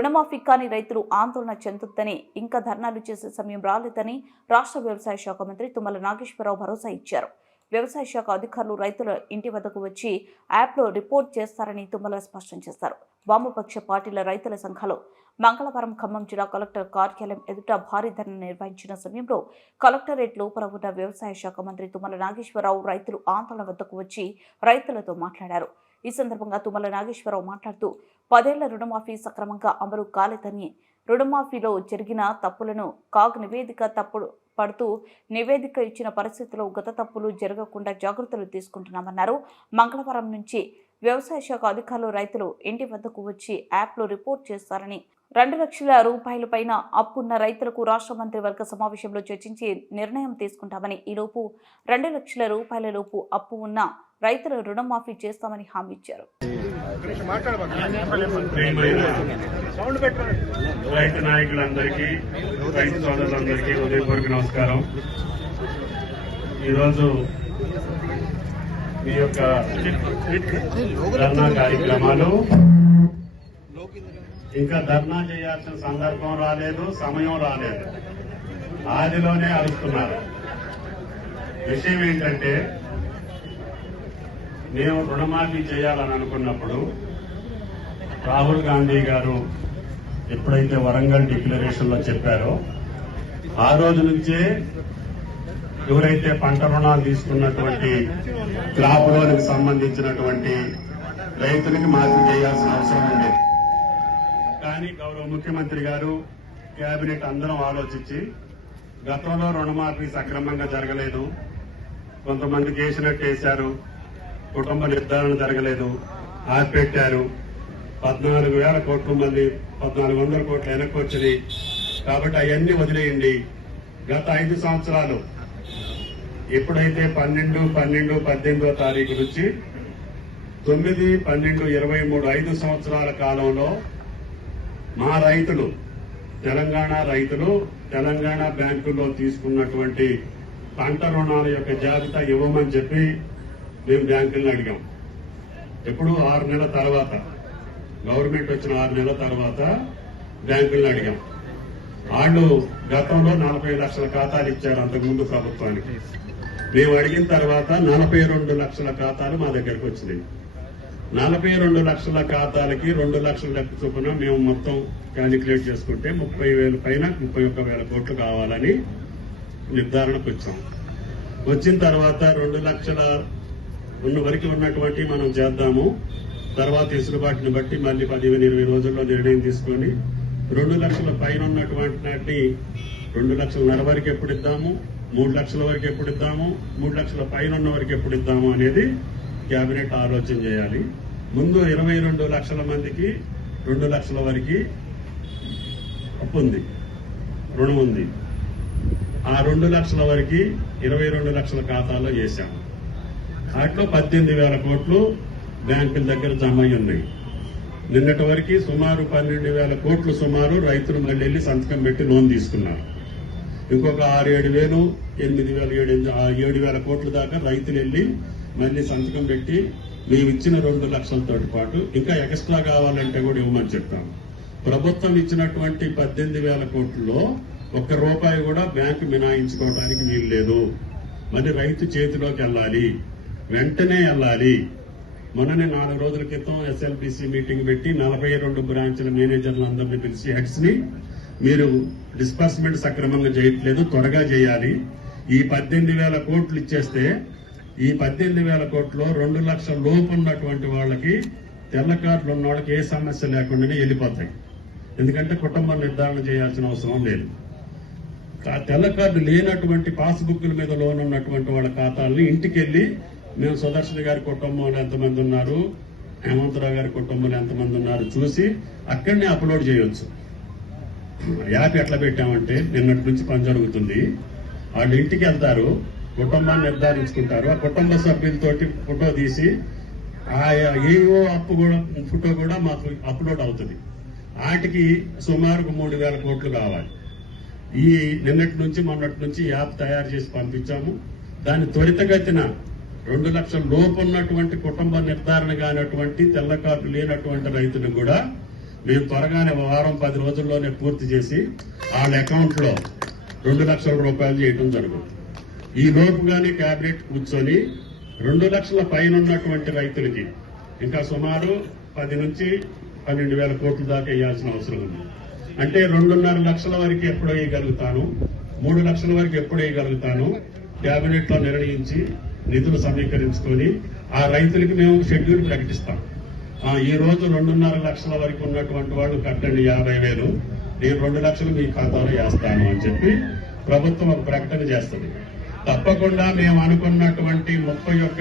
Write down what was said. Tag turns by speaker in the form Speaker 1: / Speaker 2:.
Speaker 1: రుణమాఫీ కాని రైతులు ఆందోళన చెందొద్దని ఇంకా ధర్నాలు చేసే సమయం రాలేదని రాష్ట్ర వ్యవసాయ శాఖ మంత్రి తుమ్మల నాగేశ్వరరావు భరోసా ఇచ్చారు. వ్యవసాయ శాఖ అధికారులు రైతుల ఇంటి వద్దకు వచ్చి యాప్లో రిపోర్ట్ చేస్తారని తుమ్మల స్పష్టం చేశారు. వామపక్ష పార్టీల రైతుల సంఘాలు మంగళవారం ఖమ్మం జిల్లా కలెక్టర్ కార్యాలయం ఎదుట భారీ ధర్నా నిర్వహించిన సమయంలో కలెక్టరేట్ లోపల ఉన్న వ్యవసాయ శాఖ మంత్రి తుమ్మల నాగేశ్వరరావు రైతులు ఆందోళన వద్దకు వచ్చి రైతులతో మాట్లాడారు. ఈ సందర్భంగా తుమ్మల నాగేశ్వరరావు మాట్లాడుతూ పదేళ్ళ రుణమాఫీ సక్రమంగా అమలు కాలేదని రుణమాఫీలో జరిగిన తప్పులను కాగ్ నివేదిక తప్పుడు పడుతూ నివేదిక ఇచ్చిన పరిస్థితుల్లో గత తప్పులు జరగకుండా జాగ్రత్తలు తీసుకుంటున్నామన్నారు. మంగళవారం నుంచి వ్యవసాయ శాఖ అధికారులు రైతులు ఇంటి వద్దకు వచ్చి యాప్లో రిపోర్ట్ చేస్తారని రెండు లక్షల రూపాయల పైన అప్పున్న రైతులకు రాష్ట్ర మంత్రివర్గ సమావేశంలో చర్చించి నిర్ణయం తీసుకుంటామని ఈలోపు రెండు లక్షల రూపాయల లోపు అప్పు ఉన్న రైతుల రుణమాఫీ చేస్తామని హామీ ఇచ్చారు.
Speaker 2: రైతు నాయకులందరికీ రైతు సోదరులందరికీ ఉదయపూర్వక నమస్కారం. ఈరోజు మీ యొక్క ధర్నా కార్యక్రమాలు. ఇంకా ధర్నా చేయాల్సిన సందర్భం రాలేదు సమయం రాలేదు. ఆదిలోనే అరుస్తున్నారు. విషయం ఏంటంటే మేము రుణమాఫీ చేయాలని అనుకున్నప్పుడు రాహుల్ గాంధీ గారు ఎప్పుడైతే వరంగల్ డిక్లరేషన్లో చెప్పారో ఆ రోజు నుంచే ఎవరైతే పంట రుణాలు తీసుకున్నటువంటి క్రాప్ లోన్కి సంబంధించినటువంటి రైతులకి మాఫీ చేయాల్సిన అవసరం ఉంది కానీ గౌరవ ముఖ్యమంత్రి గారు కేబినెట్ అందరం ఆలోచించి గతంలో రుణమాఫీ సక్రమంగా జరగలేదు. కొంతమందికి వేసినట్టు వేశారు కుటుంబ నిర్ధారణ జరగలేదు. ఆపిపెట్టారు పద్నాలుగు వేల కోట్ల మంది పద్నాలుగు వందల కోట్ల వెనక్కి వచ్చినాయి కాబట్టి అవన్నీ వదిలేయండి. గత ఐదు సంవత్సరాలు ఎప్పుడైతే పన్నెండు పన్నెండు పద్దెనిమిదో తారీఖు నుంచి తొమ్మిది పన్నెండు ఇరవై మూడు ఐదు సంవత్సరాల కాలంలో మా రైతులు తెలంగాణ రైతులు తెలంగాణ బ్యాంకుల్లో తీసుకున్నటువంటి పంట రుణాల యొక్క జాబితా ఇవ్వమని చెప్పి మేము బ్యాంకులను అడిగాం. ఎప్పుడు ఆరు నెలల తర్వాత గవర్నమెంట్ వచ్చిన ఆరు నెలల తర్వాత బ్యాంకులను అడిగాం. వాళ్ళు గతంలో నలభై లక్షల ఖాతాలు ఇచ్చారు అంతకుముందు ప్రభుత్వానికి. మేము అడిగిన తర్వాత నలభై రెండు లక్షల ఖాతాలు మా దగ్గరకు వచ్చినాయి. నలభై రెండు లక్షల ఖాతాలకి రెండు లక్షల లెక్క చొప్పున మేము మొత్తం క్యాలిక్యులేట్ చేసుకుంటే ముప్పై వేల పైన ముప్పై ఒక్క వేల కోట్లు కావాలని నిర్ధారణకు వచ్చాం. వచ్చిన తర్వాత రెండు లక్షల ఉన్న వరకు ఉన్నటువంటి మనం చేద్దాము. తర్వాత వెసులుబాటుని బట్టి మళ్ళీ పదిహేను ఇరవై రోజుల్లో నిర్ణయం తీసుకొని రెండు లక్షల పైన ఉన్నటువంటి రెండు లక్షల వరకు ఎప్పుడు ఇద్దాము మూడు లక్షల వరకు ఎప్పుడు ఇద్దాము మూడు లక్షల పైన ఉన్న వరకు ఎప్పుడు ఇద్దాము అనేది కేబినెట్ ఆలోచన చేయాలి. ముందు ఇరవై రెండు లక్షల మందికి రెండు లక్షల వరకు అప్పు ఉంది రుణం ఉంది. ఆ రెండు లక్షల వరకు ఇరవై రెండు లక్షల ఖాతాలో చేశాము. వాటిలో పద్దెనిమిది వేల కోట్లు బ్యాంకుల దగ్గర జమ అయి ఉన్నాయి. నిన్నటి వరకు సుమారు పన్నెండు వేల కోట్లు సుమారు రైతులు మళ్ళీ వెళ్ళి సంతకం పెట్టి లోన్ తీసుకున్నారు. ఇంకొక ఆరు ఏడు వేలు ఎనిమిది వేల ఏడు ఎనిమిది- ఏడు వేల కోట్ల దాకా రైతులు వెళ్ళి మళ్ళీ సంతకం పెట్టి మేము ఇచ్చిన రెండు లక్షలతో పాటు ఇంకా ఎక్స్ట్రా కావాలంటే కూడా ఇవ్వమని చెప్తాం ప్రభుత్వం ఇచ్చినటువంటి పద్దెనిమిది వేల కోట్లలో ఒక్క రూపాయి కూడా బ్యాంకు మినాయించుకోవడానికి వీలు లేదు మరి రైతు చేతిలోకి వెళ్ళాలి. వెంటనే వెళ్ళాలి. మొన్ననే నాలుగు రోజుల క్రితం ఎస్ఎల్బిసి మీటింగ్ పెట్టి నలభై రెండు బ్రాంచ్ల మేనేజర్లందరినీ పిలిచి హెడ్స్ని మీరు డిస్బర్స్మెంట్ సక్రమంగా చేయట్లేదు త్వరగా చేయాలి. ఈ పద్దెనిమిది వేల కోట్లు ఇచ్చేస్తే ఈ పద్దెనిమిది వేల కోట్లు రెండు లక్షల లోపు ఉన్నటువంటి వాళ్ళకి తెల్ల కార్డులు ఉన్న వాళ్ళకి ఏ సమస్య లేకుండానే వెళ్ళిపోతాయి. ఎందుకంటే కుటుంబం నిర్ధారణ చేయాల్సిన అవసరం లేదు. తెల్ల కార్డు లేనటువంటి పాస్బుక్ల మీద లోన్ ఉన్నటువంటి వాళ్ళ ఖాతాలని ఇంటికి వెళ్ళి మేము సుదర్శన్ గారి కుటుంబంలో ఎంతమంది ఉన్నారు హేమంతరావు గారి కుటుంబంలో ఎంతమంది ఉన్నారు చూసి అక్కడనే అప్లోడ్ చేయొచ్చు. యాప్ ఎట్లా పెట్టామంటే నిన్నటి నుంచి పని జరుగుతుంది. వాళ్ళు ఇంటికి వెళ్తారు కుటుంబాన్ని నిర్ధారించుకుంటారు. ఆ కుటుంబ సభ్యులతోటి ఫోటో తీసి ఆయా ఏవో అప్పు కూడా ఫోటో కూడా మాకు అప్లోడ్ అవుతుంది. వాటికి సుమారు మూడు వేల కోట్లు కావాలి. ఈ నిన్నటి నుంచి మొన్నటి నుంచి యాప్ తయారు చేసి పంపించాము. దాన్ని త్వరితగతిన రెండు లక్షల లోపు ఉన్నటువంటి కుటుంబ నిర్ధారణ కానటువంటి తెల్ల కార్డు లేనటువంటి రైతులు కూడా మేము త్వరగానే వారం పది రోజుల్లోనే పూర్తి చేసి వాళ్ళ అకౌంట్లో రెండు లక్షల రూపాయలు చేయడం జరుగుతుంది. ఈ లోపుగానే క్యాబినెట్ కూర్చొని రెండు లక్షల పైన ఉన్నటువంటి రైతులకి ఇంకా సుమారు పది నుంచి పన్నెండు వేల కోట్ల దాకా వేయాల్సిన అవసరం ఉంది. అంటే రెండున్నర లక్షల వరకు ఎప్పుడు వేయగలుగుతాను మూడు లక్షల వరకు ఎప్పుడు వేయగలుగుతాను క్యాబినెట్లో లో నిర్ణయించి నిధులు సమీకరించుకొని ఆ రైతులకి మేము షెడ్యూల్ ప్రకటిస్తాం. ఈ రోజు రెండున్నర లక్షల వరకు ఉన్నటువంటి వాళ్ళు కట్టండి యాభై వేలు. నేను రెండు లక్షలు మీ ఖాతాలో వేస్తాను అని చెప్పి ప్రభుత్వం ఒక ప్రకటన చేస్తుంది. తప్పకుండా మేము అనుకున్నటువంటి ముప్పై